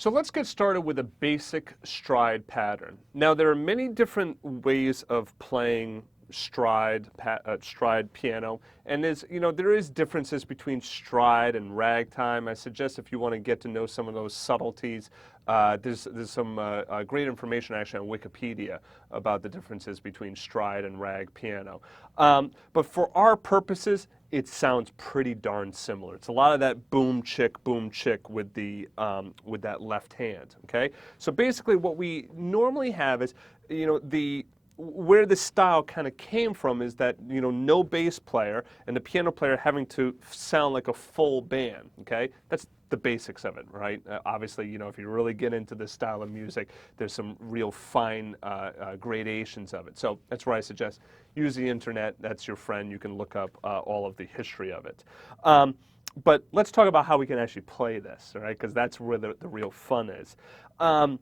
So let's get started with a basic stride pattern. Now there are many different ways of playing stride piano, and there is differences between stride and ragtime. I suggest if you want to get to know some of those subtleties, there's some great information actually on Wikipedia about the differences between stride and rag piano. But for our purposes, it sounds pretty darn similar. It's a lot of that boom chick with the with that left hand. Okay, so basically what we normally have is, where the style kind of came from is that, no bass player and the piano player having to sound like a full band, okay? That's the basics of it, right? Obviously, if you really get into this style of music, there's some real fine gradations of it. So that's where I suggest use the internet. That's your friend. You can look up all of the history of it. But let's talk about how we can actually play this, all right? Because that's where the real fun is. A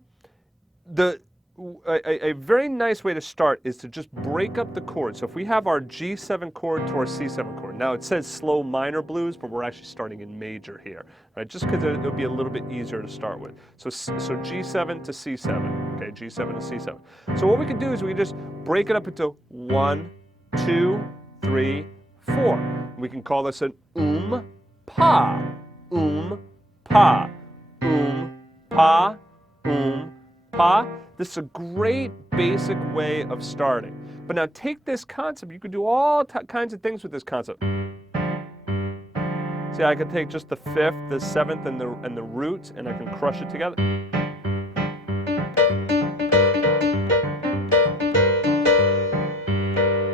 very nice way to start is to just break up the chords. So if we have our G7 chord to our C7 chord, now it says slow minor blues, but we're actually starting in major here, right? Just because it'll be a little bit easier to start with. So G7 to C7, okay, G7 to C7. So what we can do is we can just break it up into 1, 2, 3, 4. We can call this an pa, pa, pa, pa. This is a great basic way of starting. But now take this concept. You could do all kinds of things with this concept. See, I could take just the fifth, the seventh, and the root, and I can crush it together. I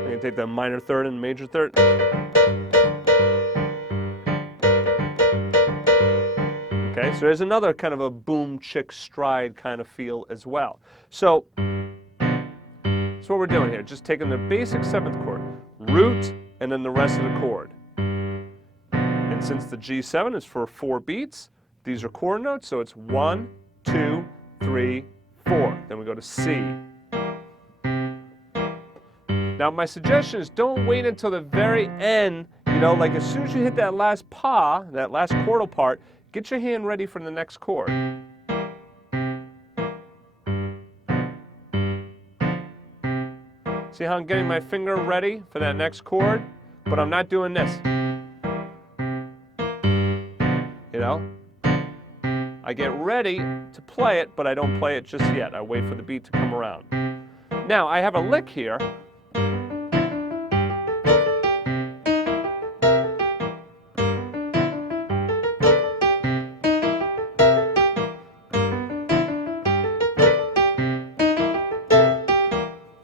can take the minor third and major third. Okay, so there's another kind of a boom chick stride kind of feel as well. So that's what we're doing here, just taking the basic seventh chord, root, and then the rest of the chord. And since the G7 is for 4 beats, these are chord notes, so it's 1, 2, 3, 4. Then we go to C. Now my suggestion is don't wait until the very end, like as soon as you hit that last pa, that last chordal part, get your hand ready for the next chord. See how I'm getting my finger ready for that next chord? But I'm not doing this. I get ready to play it, but I don't play it just yet. I wait for the beat to come around. Now, I have a lick here.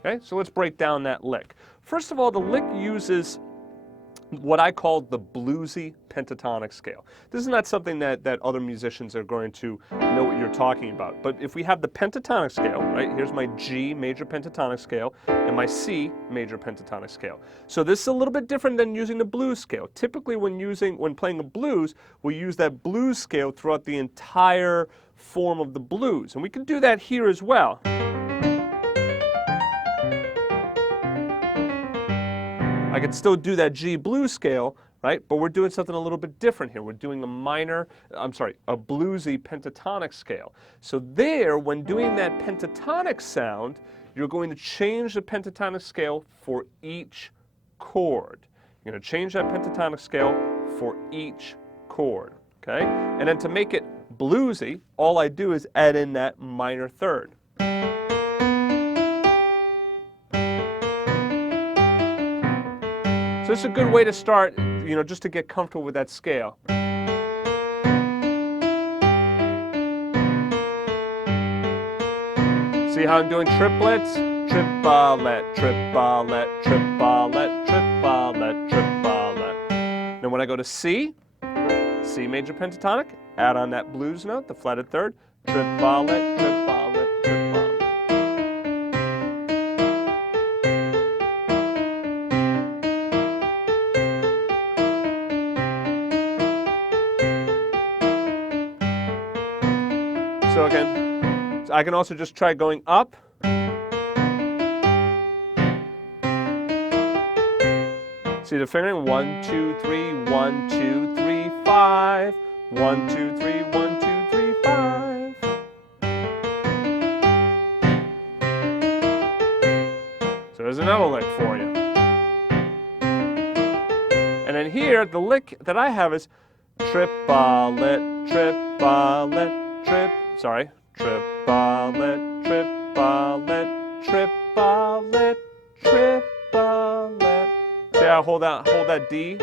Okay, so let's break down that lick. First of all, the lick uses what I call the bluesy pentatonic scale. This is not something that other musicians are going to know what you're talking about. But if we have the pentatonic scale, right, here's my G major pentatonic scale and my C major pentatonic scale. So this is a little bit different than using the blues scale. Typically when playing a blues, we use that blues scale throughout the entire form of the blues. And we can do that here as well. I could still do that G blues scale, right? But we're doing something a little bit different here. We're doing a bluesy pentatonic scale. So there, when doing that pentatonic sound, you're going to change the pentatonic scale for each chord. You're going to change that pentatonic scale for each chord, okay? And then to make it bluesy, all I do is add in that minor third. So this is a good way to start, just to get comfortable with that scale. See how I'm doing triplets? Triplet, triplet, triplet, triplet, triplet. Then when I go to C major pentatonic, add on that blues note, the flatted third, triplet, triplet, triplet. So again, I can also just try going up. See the fingering? 1, 2, 3, 1, 2, 3, 5. 1, 2, 3, 1, 2, 3, 5. another lick for you. And then here, the lick that I have is triplet, triplet, triplet, triplet, triplet, triplet. See how I hold that D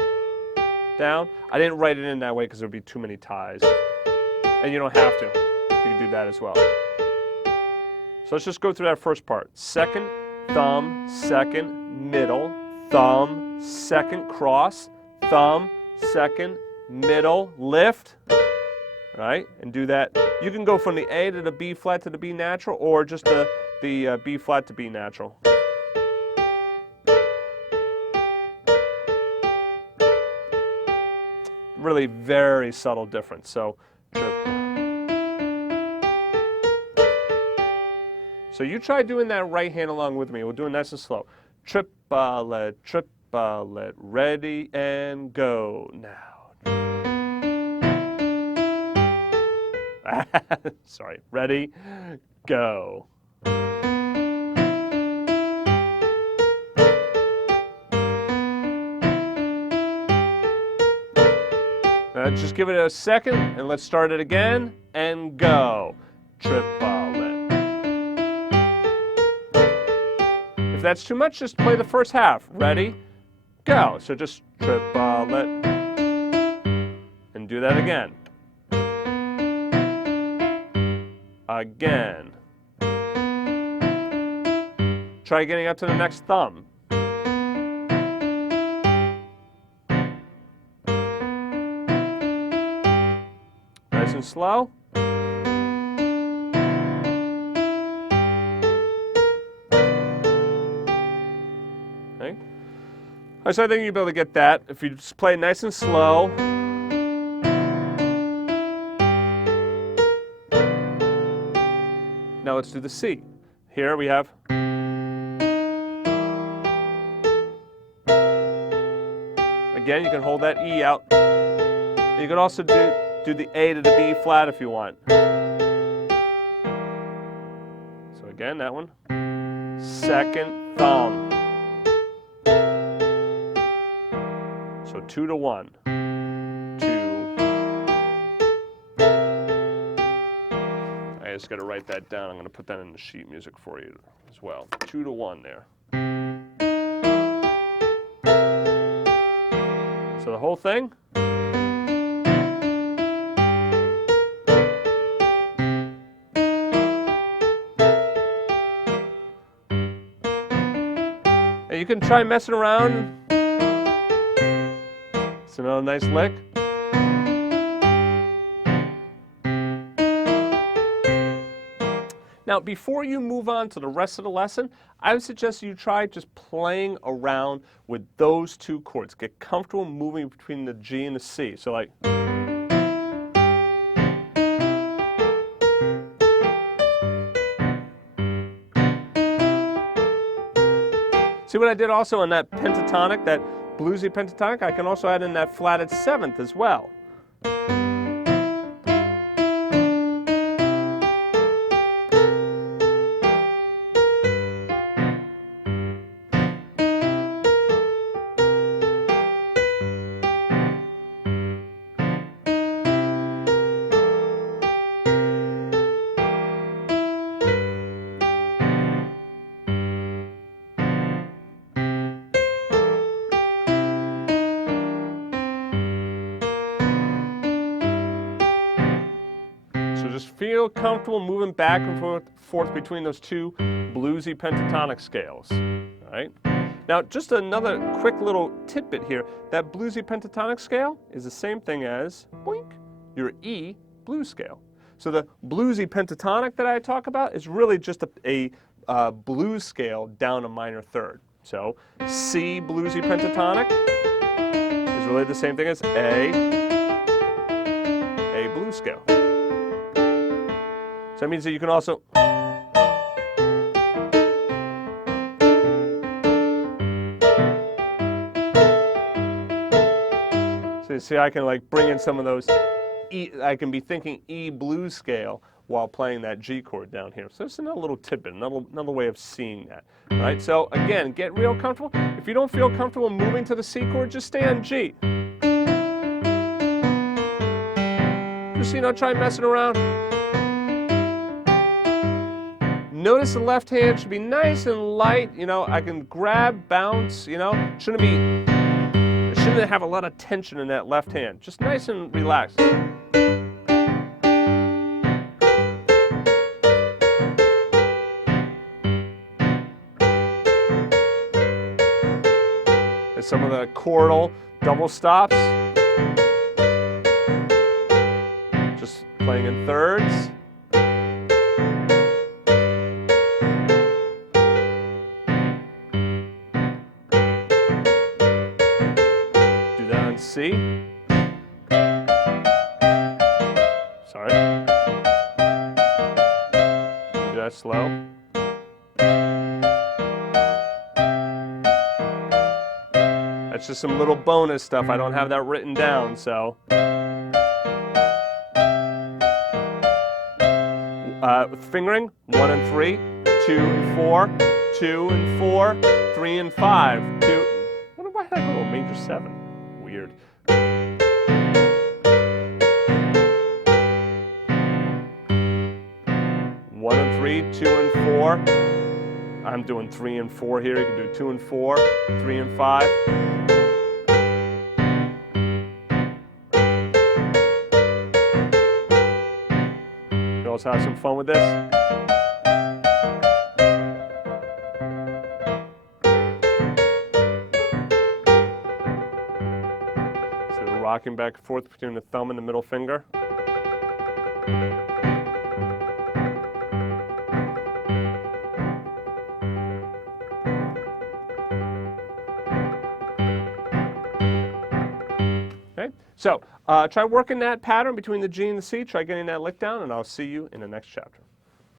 down? I didn't write it in that way because there would be too many ties. And you don't have to. You can do that as well. So let's just go through that first part. Second, thumb, second, middle, thumb, second, cross, thumb, second, middle, lift, right? And do that. You can go from the A to the B flat to the B natural, or just the B flat to B natural. Really very subtle difference. So you try doing that right hand along with me. We'll do it nice and slow. Triplet, triplet, ready and go now. Sorry, ready, go. Just give it a second, and let's start it again, and go. Triplet. If that's too much, just play the first half. Ready, go. So just triplet, and do that again. Again. Try getting up to the next thumb. Nice and slow. Okay. So I think you'll be able to get that if you just play nice and slow. Now let's do the C. Here we have. Again, you can hold that E out. You can also do the A to the B flat if you want. So again, that one. Second thumb. So 2 to 1. 2. I just got to write that down. I'm going to put that in the sheet music for you as well. 2 to 1 there. So the whole thing. You can try messing around. It's another nice lick. Now, before you move on to the rest of the lesson, I would suggest you try just playing around with those two chords. Get comfortable moving between the G and the C. So like. See what I did also in that pentatonic, that bluesy pentatonic? I can also add in that flatted seventh as well. Just feel comfortable moving back and forth between those two bluesy pentatonic scales. All right? Now, just another quick little tidbit here. That bluesy pentatonic scale is the same thing as, boink, your E blues scale. So the bluesy pentatonic that I talk about is really just a blues scale down a minor third. So C bluesy pentatonic is really the same thing as A blues scale. So that means that you can also. So you see, I can like bring in some of those E. I can be thinking E blues scale while playing that G chord down here. So it's another little tidbit, another way of seeing that. All right, so again, get real comfortable. If you don't feel comfortable moving to the C chord, just stay on G. Just, try messing around. Notice the left hand should be nice and light. I can grab, bounce, shouldn't have a lot of tension in that left hand. Just nice and relaxed. There's some of the chordal double stops. Just playing in thirds. C. Sorry. Do that slow. That's just some little bonus stuff. I don't have that written down, so. With fingering, 1 and 3, 2 and 4, 2 and 4, 3 and 5, 2. Why did I go to a major 7? Weird. 1 and 3, 2 and 4. I'm doing 3 and 4 here. You can do 2 and 4, 3 and 5. You can also have some fun with this. So the rocking back and forth between the thumb and the middle finger. Okay, so try working that pattern between the G and the C, try getting that lick down, and I'll see you in the next chapter.